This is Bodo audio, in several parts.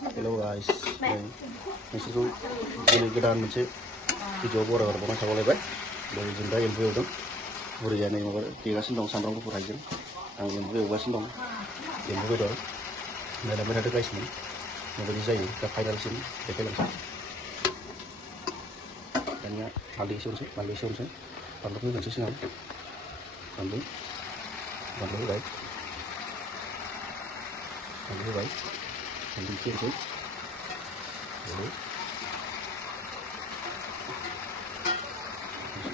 Hello guys, nोंसोरखौ दिनै गोदान मोनसे भिडिअ बरायबाय थाबावलायबाय जों दा एम्फौ एवदों बुरैया नै माबा देगासिनो दं सामब्राम गुफुर हाइजें आं एम्फौ एवगासिनो दं एम्फौ बेदर नायलांबाय थादो गाइसमोन माबायदि जायो दा फाइनालसिम देखायलांसै दानिया हालदै एसे होनोसै बानलुखौ होनोसै सिगां बानलु होबाय हालदै एसे होनोसै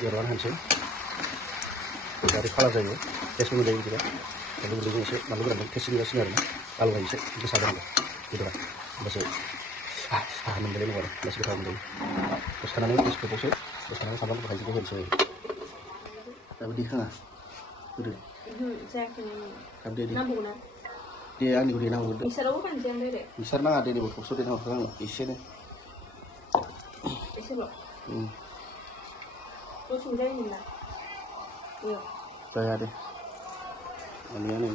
एरनानै होनोसै जाहाथे कालार जायो टेस्ट मोजां जायो बिदिबा बानलु गुन्दैजों एसे बानलु गोरानजों टेस्ट होगासिनो आरो ना आलुवा एसे गोसा जानांगौ बेदरा होमबासो मोनजानाय नङा आरो होमबासो गोथाव मोनजायो दसे थानानै टेस्टखौबावसो दसे थानानै सामब्राम गुफुर हाइजेंखौ होनोसै दाबो देखाङा होदो नांबावगौना दे आंनिखौ देनांगौ मिक्सारावबो होनोसै ओमफ्राय दे मिक्सार नाङा दे नैबे थबसेयाव देनांगौ आङो एसेनो एसेल' दसेनो जायोमोन ना जाया दे दानिया नै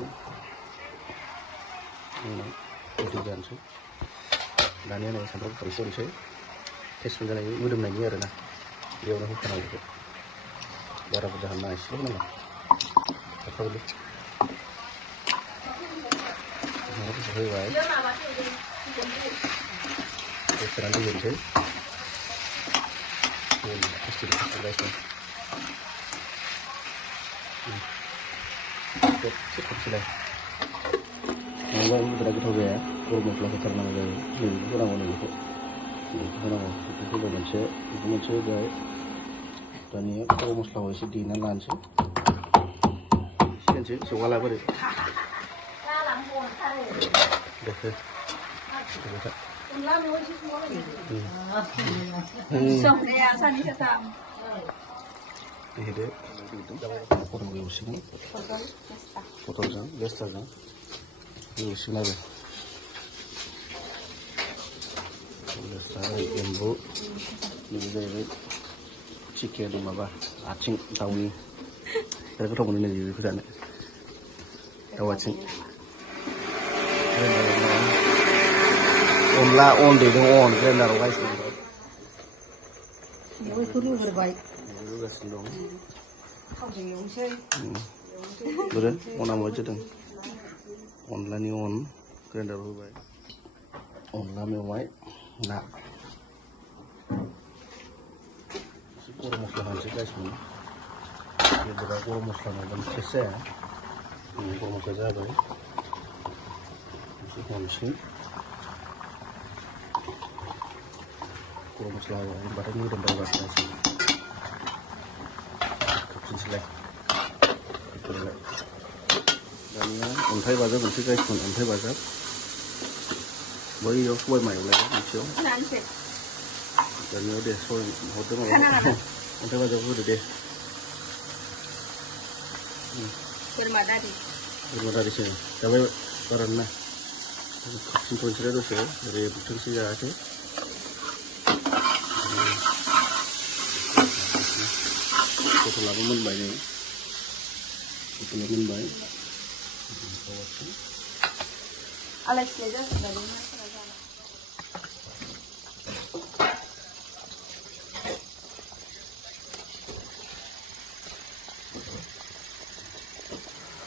उनाव गोदै जानोसै दानिया नै सामब्राम गुफुर एसे होनोसै टेस्ट मोनजानायनि मोदोमनायनि आरो ना बेयावनो होखानांगौ बेखौ बारा बुरजा होनो नाङा एसेल' होनांगौ थाबथाबोलै होबाय दसेरानो दै होनोसै खोबसैलाय नङाबा बेदरा गोथाव जाया गरम मस्ला होथारनांगौ जायो नैबेखौ होनांगौ नैबेखौ होनांगौ बेखौ होबाय मोनसे बेखौ मोनसे होबाय दानिया गरम मस्लाखौ एसे देनानै लानोसै एसे होनोसै जौगाला बोरै देखो पटल एवसिगोन पटलजों लेस्राजों एवसिगोन आरो लेस्रा एम्बु बेबो जाहैबाय चिकेन माबा आथिं दाउनि बिराद गोथाव मोनो नै बेखौ जानो दाउ आथिं अनला अन देदों अन ग्राइन्डाराव गाइसनो बेखौ रुग्रोबाय रुगासिनो दं थावजों एवनोसै बोरो अना माबायदि जादों अनलानि अन ग्राइन्डाराव होबाय अनला मेवाइ ना गरम मस्ला होनोसै गाइसनो बेदरा गरम मस्ला नङाबानो टेस्ट जाया गरम मस्ला जाबाय एसे होनोसै गरम मस्ला होनबाथाय मोदोमबाय बासै खोबफिनसैलाय दानिया अन्थाइ बाजाब मोनसे गाइसमोन अन्थाइ बाजाब बैयाव सबाय मायावलाय मोनसेयाव दानियाव दे सबाय हरदो माबा अन्थाइ बाजाबखौ होदो दे बोरमा दारिसो जाबाय बारा ना खोबफिनथ'नोसैलाय दसे रेबथोंसै जाहाथे पटलाबो मोनबाय नै पटला मोनबाय आलासि जासिगोन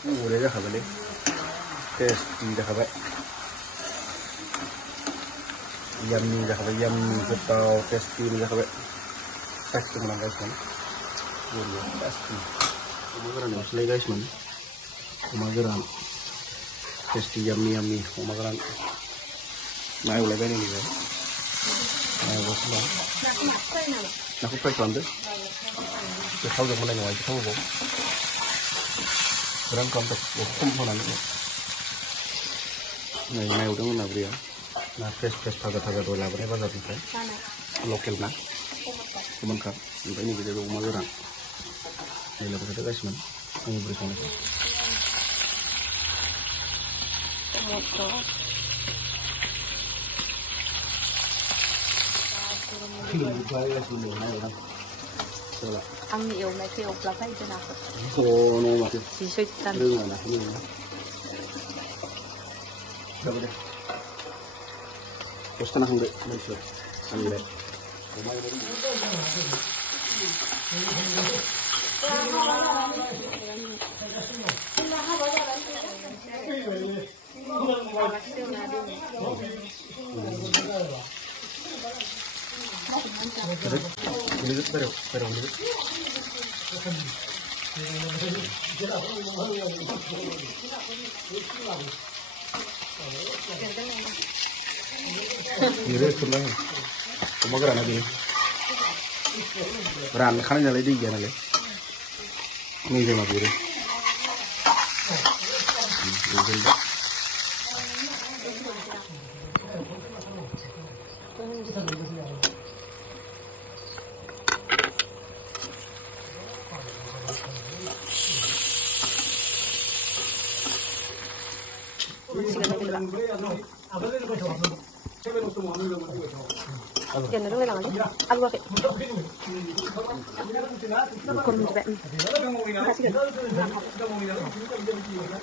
बरिया जाखाबायलै टेस्टि जाखाबाय याम्मी जाखाबाय याम्मी गोथाव टेस्टि जाखाबाय टेस्टि मोनां गाइसमोन बरिया टेस्टि अमा गोरान एवसैलाय गाइसमोन अमा गोरान टेस्टि याम्मी याम्मी अमा गोरान ना एवलायबाय नैबे ना एवगासिनो दं नाखौ फ्राय खालामदो बे थावजों मोननाय नङा एसे थाव होबाव गोरान खालामदो खम होनानै नै ना एवदों मोना बुरैया ना फ्रेस थाजा दहाय लाबोनाय बाजारनिफ्राय लकेल ना फोमोनखा ओमफ्राय नैबे जाहैबाय अमा गोरान नै लाबोबाय थादो गाइसमोन आंनि बुरै संनायखौ आंनि एवनायखौ एवब्लाथाय दोनाखै ज'नो माथो जि सैतान रोङा नाखौ Terus tenang deh, masuk. Ambil. Pero. Ini sebenarnya. Cuma geran aja. Geran kan nyala di gana le. Ini dia mah biru. Yan na rin lang ali. Alwa ke. Kon mo ba? Kasi kon mo ba?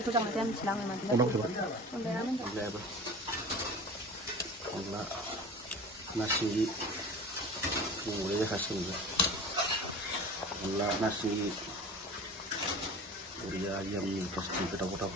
Itu sama sian silang memang. Udah coba. Udah aman. Udah apa? Udah nasi mulai hasil. Udah nasi udah ayam pasti kita potong.